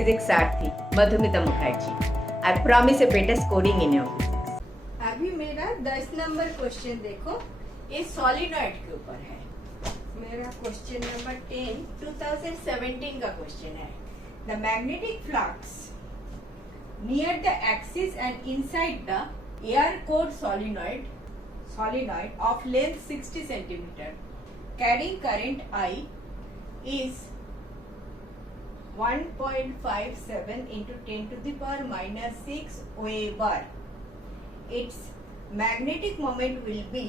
physics Sarathi Madhumita Mukherjee. I promise a better scoring in your physics. अभी मेरा 10 number question देखो, ये सोलिनॉइड के ऊपर है. मेरा क्वेश्चन नंबर 10 2017 का क्वेश्चन है. The magnetic flux near the axis and inside the air core solenoid of length 60 centimeter carrying current I is 1.57 into 10 to the power minus 6 Weber. Its magnetic moment will be,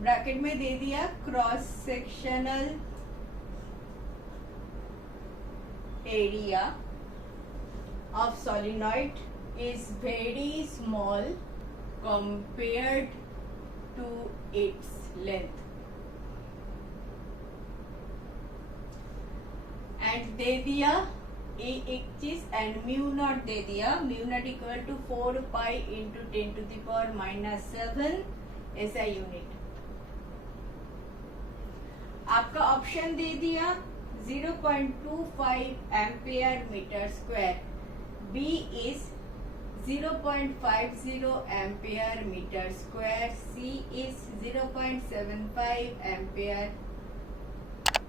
bracket में दे दिया, cross sectional area of solenoid is very small compared to its length. And दे दिया एक चीज and mu naught दे दिया, mu naught equal to 4 pi into 10 to the power minus 7 ऐसा यूनिट. आपका ऑप्शन दे दिया 0.25 ampere metre square, B is 0.50 ampere metre square, C is 0.75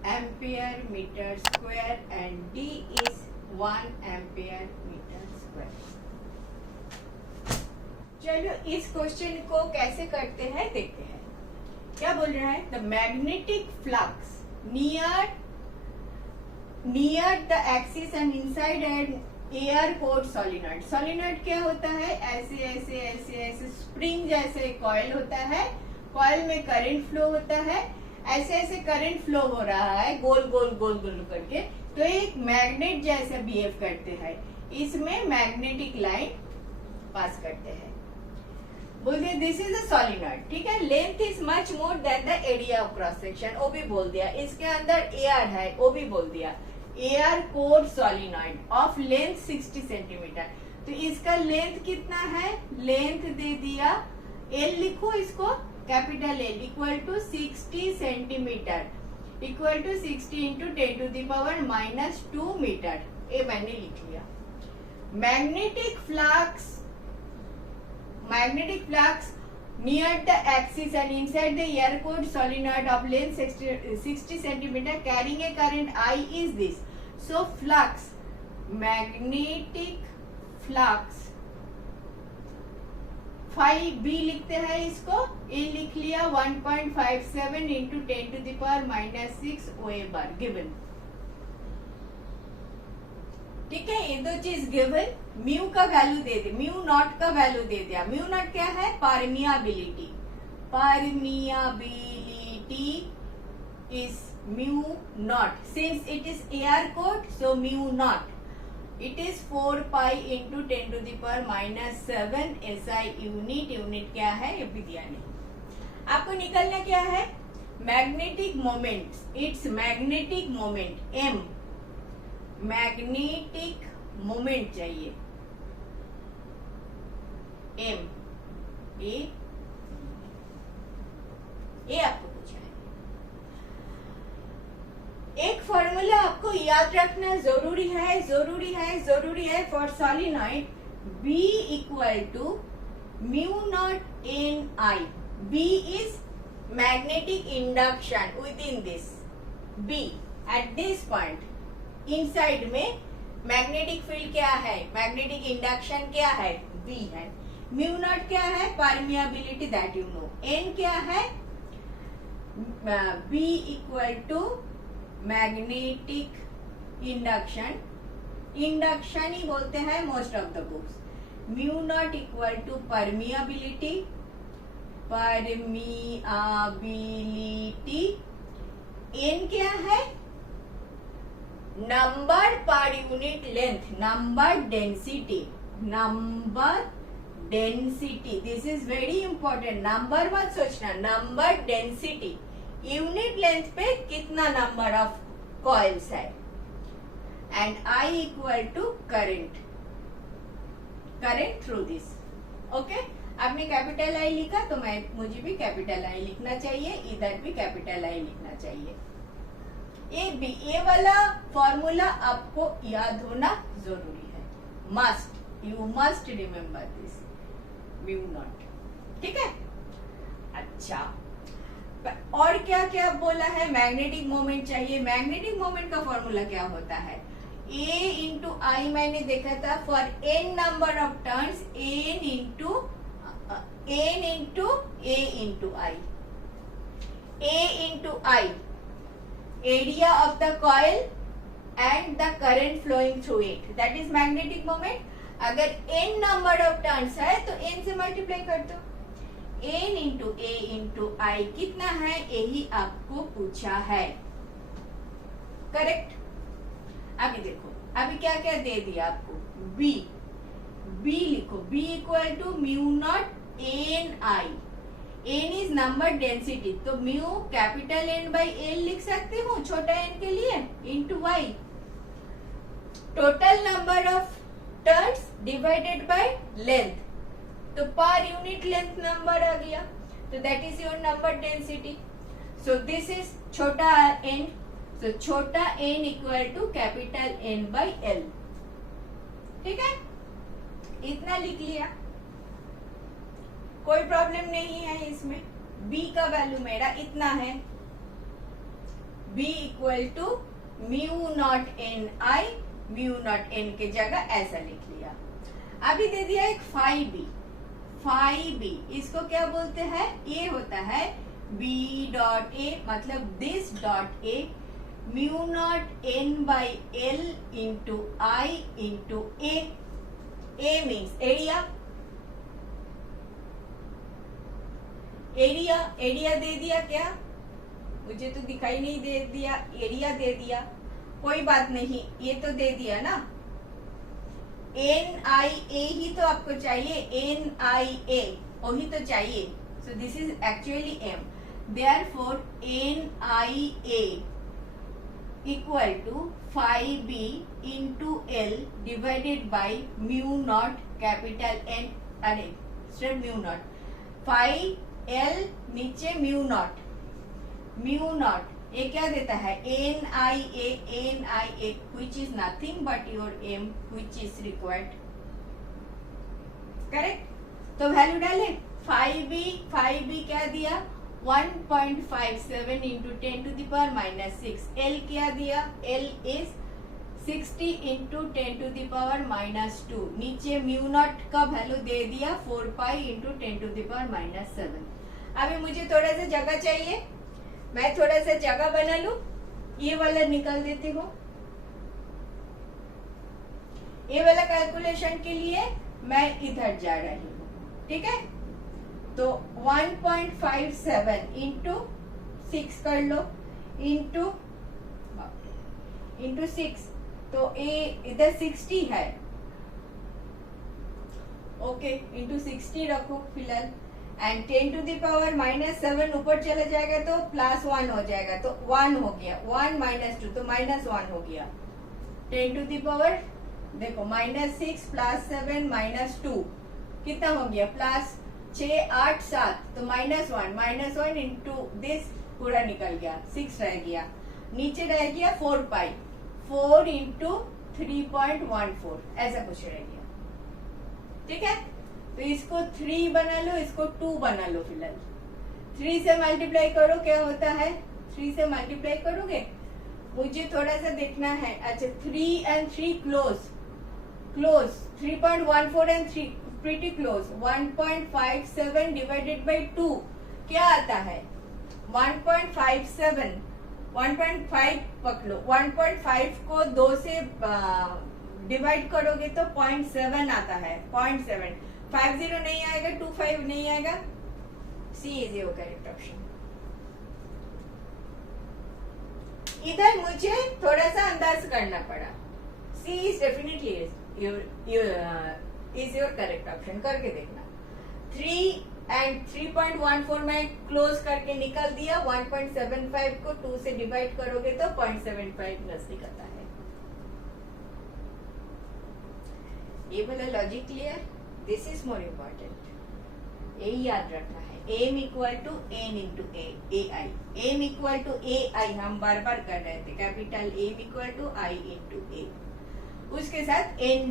ampere metre square and D is 1 ampere metre square. चलो इस question को कैसे करते हैं देखते हैं. क्या बोल रहा है? The magnetic flux near the axis and inside and air core solenoid. Solenoid क्या होता है? ऐसे ऐसे ऐसे ऐसे स्प्रिंग जैसे कॉइल होता है, कॉइल में करंट फ्लो होता है, ऐसे ऐसे करंट फ्लो हो रहा है गोल गोल गोल गोल करके, तो एक मैग्नेट जैसा बिहेव करते हैं. इसमें मैग्नेटिक लाइन पास करते हैं. बोलिए दिस इज अ सोलिनॉइड, ठीक है. Length is much more than the area of cross section, वो भी बोल दिया. इसके अंदर एयर है, वो भी बोल दिया. Air core solenoid of length 60 centimetre. तो इसका लेंथ कितना है? लेंथ दे दिया, एल लिखो इसको, capital L equal to 60 centimetre equal to 60 into 10 to the power minus 2 metre. ये मैंने लिख लिया. Magnetic flux near the axis and inside the air core solenoid of length 60 centimeter carrying a current I is this. So flux, magnetic flux phi b लिखते हैं इसको, ए लिख लिया 1.57 into 10 to the power minus 6 Weber given. ठीक है, ये दो चीज गिवन. म्यू का वैल्यू दे दे, म्यू नॉट का वैल्यू दे दिया. म्यू नॉट क्या है? Permeability. Permeability is mu naught. Since it is air core so mu naught it is 4 pi into 10 to the power minus 7 SI unit. Unit क्या है ये भी दिया नहीं. आपको निकलना क्या है? Magnetic moment. It's magnetic moment M, magnetic moment चाहिए एम. ए आपको पूछा है. एक फॉर्मूला आपको याद रखना जरूरी है for solenoid. B equal to mu naught n I. B is magnetic induction within this. B at this point inside में मैग्नेटिक फील्ड क्या है? मैग्नेटिक इंडक्शन क्या है? V है. म्यू नॉट क्या है? Permeability, that you know. N क्या है? B equal to magnetic induction. Induction ही बोलते हैं most of the books. Mu naught equal to permeability. N क्या है? Number per unit length, number density. This is very important. Number मत सोचना, number density. Unit length पे कितना number of coils है. And I equal to current through this. Okay, आपने capital I लिखा तो मुझे भी कैपिटल I लिखना चाहिए, इधर भी कैपिटल I लिखना चाहिए. ये वाला फॉर्मूला आपको याद होना जरूरी है, must, you must remember this, mu naught, ठीक है। अच्छा, और क्या क्या बोला है, मैग्नेटिक मोमेंट चाहिए। मैग्नेटिक मोमेंट का फॉर्मूला क्या होता है, A इंटू आई, मैंने देखा था for n number of turns, n into a into I, a into I area of the coil and the current flowing through it, that is magnetic moment. अगर n number of turns है तो n से multiply कर दो, n into a into आई कितना है, यही आपको पूछा है, करेक्ट। अभी देखो, अभी क्या क्या दे दिया आपको, b लिखो, b equal to mu naught N I, n is number density, तो mu capital N by L लिख सकते हो छोटा n के लिए, into y, total number of turns divided by length, तो पर यूनिट लेंथ नंबर आ गया, तो that is your number density. So this is छोटा n, तो छोटा n equal to capital N by L, ठीक है, इतना लिख लिया, कोई प्रॉब्लम नहीं है इसमें। b का वैल्यू मेरा इतना है, b equal to mu naught N I, mu naught n के जगह ऐसा लिख लिया। अभी दे दिया एक फाई बी, इसको क्या बोलते हैं, ये होता है b डॉट a, मतलब this dot a mu naught n by l into I into a means area दे दिया, क्या मुझे तो दिखाई नहीं दे दिया, एरिया दे दिया, कोई बात नहीं, ये तो दे दिया ना, एन आई ए ही तो आपको चाहिए, एन आई ए वही तो चाहिए, so this is actually M, therefore N I A equal to five B into L divided by mu naught capital N, अरे सिर्फ म्यू नॉट, फाइव एल नीचे म्यू नॉट, ये क्या देता है, N I A which is nothing but your M which is required, correct. तो value डाले, 5b क्या दिया, 1.57 into 10 to the power minus 6, L क्या दिया, L is 60 into 10 to the power minus 2, नीचे म्यू नॉट का वैल्यू दे दिया 4 pi into 10 to the power minus 7। अभी मुझे थोड़ा सा जगह चाहिए, मैं थोड़ा सा जगह बना लूं, ये वाला निकाल देती हूँ, ये वाला कैलकुलेशन के लिए मैं इधर जा रही हूँ, ठीक है। तो 1.57 इंटू 6 कर लो, इंटू 6, तो ये इधर 60 है, ओके, इंटू 60 रखो फिलहाल, and 10 to the power minus 7 ऊपर चला जाएगा तो प्लस 1 हो जाएगा, तो 1 हो गया, 1 माइनस 2 तो माइनस 1 हो गया, 10 टू द पावर देखो माइनस 6 प्लस 7 माइनस 2 कितना हो गया, प्लस 6 8 7, तो माइनस 1 इंटू दिस पूरा निकल गया, 6 रह गया, नीचे रह गया 4 पाई, 4 इंटू 3.14 ऐसा कुछ रह गया, ठीक है। तो इसको 3 बना लो, इसको 2 बना लो, फिलहाल 3 से मल्टीप्लाई करो, क्या होता है, 3 से मल्टीप्लाई करोगे, मुझे थोड़ा सा देखना है। अच्छा, 3 and 3 close, 3.14 and 3 pretty close, 1.57 divided by 2 क्या आता है, 1.57, 1.5 पकड़ो, 1.5 को 2 से डिवाइड करोगे तो 0.7 आता है, 0.7, 50 नहीं आएगा, 25 नहीं आएगा, C is your correct option. इधर मुझे थोड़ा सा अंदाज करना पड़ा, C is definitely is your correct option, करके देखना। 3 and 3.14 में क्लोज करके निकल दिया, 1.75 को 2 से डिवाइड करोगे तो 0.75 नजदीक आता है। ये वाला logic clear, this is more important, ये याद रखना है, M equal to N into A I. M equal to A I हम बार बार कर रहे थे, capital M equal to I into A. उसके साथ एन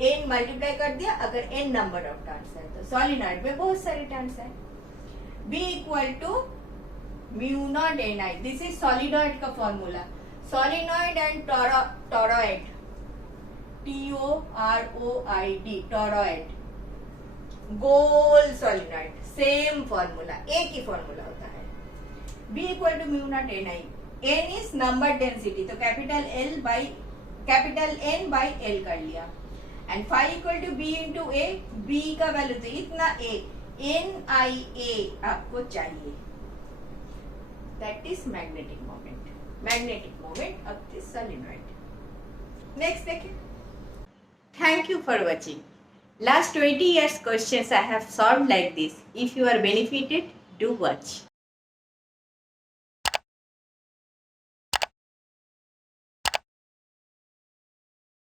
एन मल्टीप्लाई कर दिया अगर एन नंबर ऑफ टर्न्स है तो। सॉलिनॉइड में बहुत सारे टर्न्स है। B equal to mu naught N I, this is solenoid का formula. Solenoid and toroid, TOROID, toroid, गोल सॉलिनॉइड, सेम फॉर्मूला, एक ही फॉर्मूला होता है। B equal to mu naught N I, N is number density तो capital N by L कर लिया। And phi equal to B into A, B का value तो इतना ए, NIA आपको चाहिए, that is magnetic moment of this solenoid. Next देखिए। Thank you for watching. Last 20 years questions I have solved like this. If you are benefited, do watch.